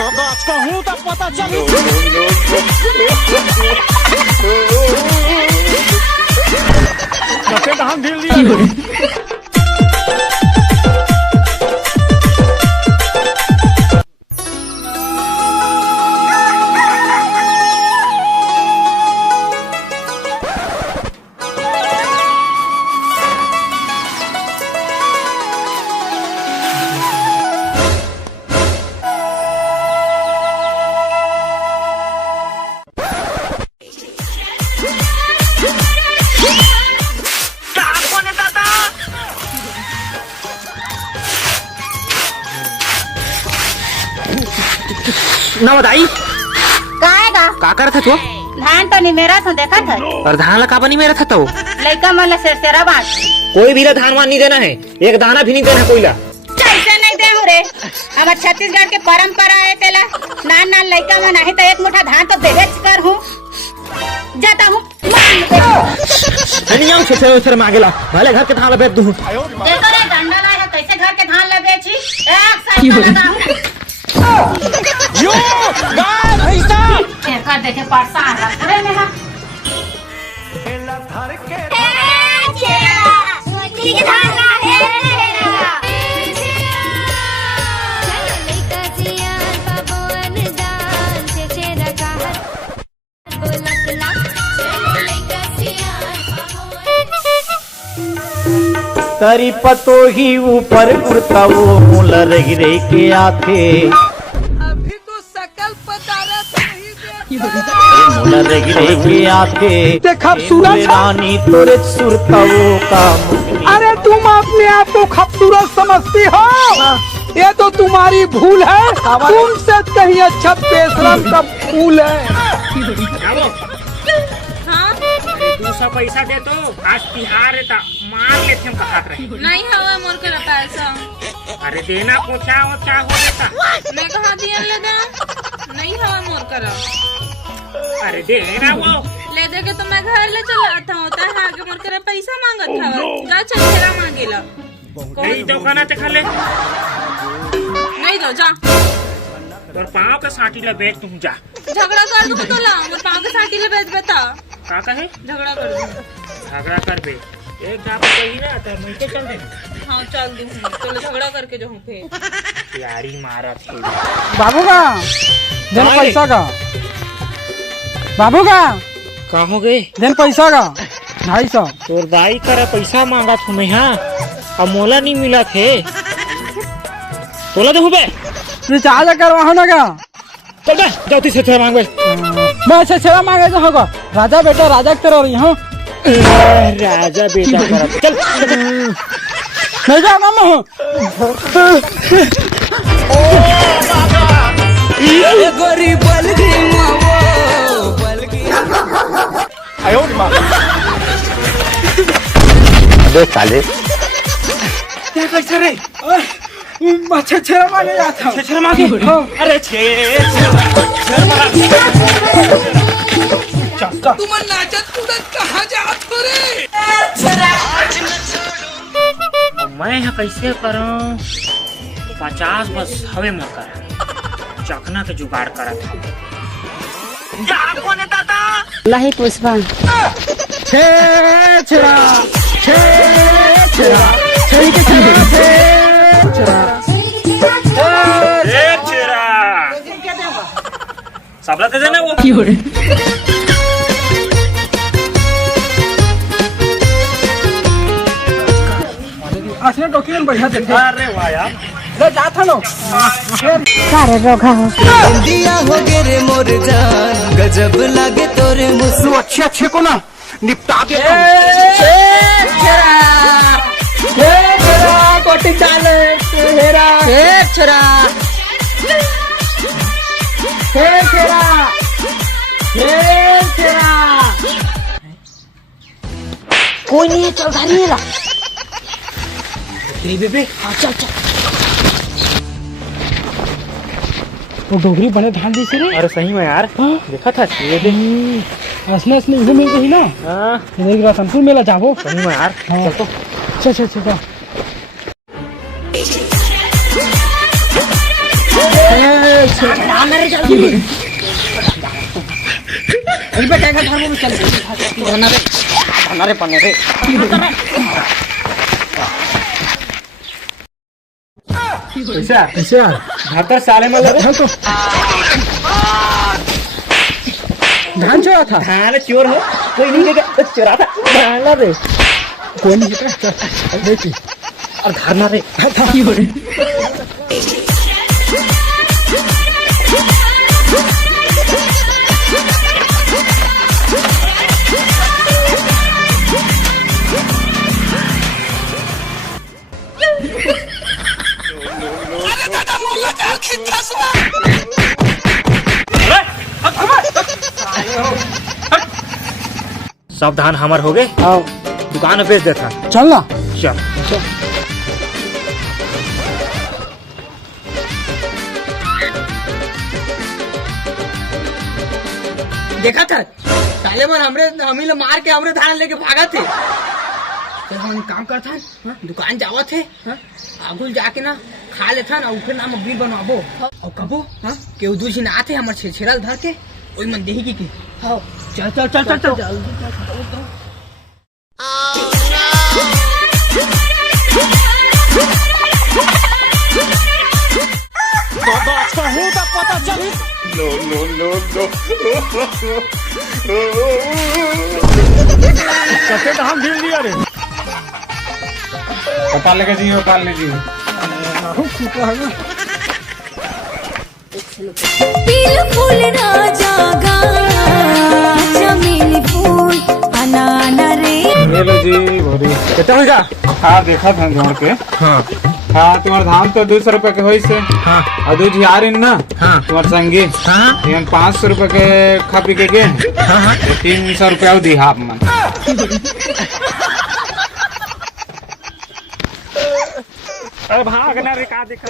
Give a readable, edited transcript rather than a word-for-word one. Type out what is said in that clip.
कहूँ तब पता चली धान ढील दिया। ना बताई का कर था तू? धान तो नहीं मेरा था देखा था और धान लगा बनी मेरा था तो लड़का मन सेरा बांट कोई भी धान वान नहीं देना है, एक दाना भी नहीं देना कोई ला। कैसे नहीं दे रे हमारे छत्तीसगढ़ के परंपरा है तेला नान नान लड़का मन आहे तो एक मुठा धान तो देवे कर हूँ जाता हूँ छे मांगेला भले घर के धान बेच दूं। देखो रे डंडा लाए है कैसे घर के धान ले बेची एक साइकिल लगा यो गाय भैंसा देखा देखे परसा अरे मेरा तरी पतो ही ऊपर उड़ता वो मुला रही रही के आथे अभी तो सकल पदार्थ नहीं मुला रही रही के आथे खूबसूरत रानी तोरे सुरता वो काम। अरे तुम अपने आप को खूबसूरत समझती हो, ये तो तुम्हारी भूल है। तुमसे कहीं अच्छा बेशरम का फूल है। दूसरा पैसा दे तो आज तिहार है ता मार लेते हम कहात रहे नहीं हवा मोर के पैसा। अरे देना को क्या हो देता मैं कहा दिया ले दे नहीं हवा मोर करा। अरे देना वो ले दे के तो मैं घर ले चला था होता है आगे मोर करे पैसा मांगत था जा चल तेरा मांगेला नहीं दो खाना ते खा ले नहीं दो जा और पाँव के साटी ले बेच तुम जा झगड़ा कर दूं तो ला मोर पाँव के साटी ले बेच बता का कहे झगड़ा कर दूं झगड़ा कर बे एक गाँव कही ना तो मैं के चल दे। हाँ चल दूं तो झगड़ा करके जाऊँ फिर यारी मारा थे बाबू का जन पैसा का बाबू का हो गए जन पैसा का 250 तोर दाई करा पैसा मांगा तुम्हें यहाँ अब मोला नहीं मिला थे तोला देखो बे रिचार्ज करवाओ ना का चल बे जाओ तीसरे छेड़ा मांगे मैं छेड़ा मांगे तो होगा राजा बेटा राजा की तरह रही हूँ राजा बेटा करा चल नहीं जाऊंगा मैं गरीब अबे साले क्या कैसे रे छेड़ा मांगे जाता हूँ छेड़ा मांगे अरे तुम नाचत कूदत कहाँ जात हो रे? मैं यहाँ कैसे करूँ 50 बस हवे में कर चखना के जुगाड़ करा था लाही पुष्पा छेड़ा सबला दे देना वो असली डॉक्यूमेंट बढ़िया देते। अरे वाह यार ले जाता लो सारे रोगा हो दिया हो गे रे मोर जान गजब लागे तोरे मुझसे अच्छे को ना निपटा दे कोटी चाले हेरा छोरा कोई नहीं है चल धारी ला बेबे चल चल वो डोगरी बने धान जैसे रे। अरे सही में यार देखा था ये दे असली इधर मिल रही ना। हाँ इधर रतनपुर मेला जाबो सही में यार हाँ। चल तो चल भातर साले में लगे तो धान चोरा था। धान चोर हो कोई नहीं लेगा चोरा था धान ला रे कोई नहीं देखी और धान रे सब धान हमार हो गए। हाँ दुकान में बेच देता। चल ना। चल देखा था साले मन हम ही मार के हमरे धान लेके भागा थे। तो हम काम करता हाँ? दुकान जावा थे हाँ? आगुल जाके ना खा लेता ना फिर नाम बिल बनवाबो और कबो हाँ? केहू दूसरी ना आते हमारे छेड़ल धर के वही मन देही की हाँ चल चल चल चल चल हम ढील दिया रे पाल लेके जी पाल लीजिए फूल ना जागा चमेली फूल अनाना रे ये लो जी भरी कितना होगा। हाँ देखा था जोड़ के। हाँ हाँ तुम्हारे धान तो 200 रुपए के होई से। हाँ और दूध यार इन ना। हाँ तुम्हारे संगी। हाँ 500 रुपए के खा पी के गए। हाँ हाँ 300 रुपया दी हाफ मन। अरे भाग ना रे का देखा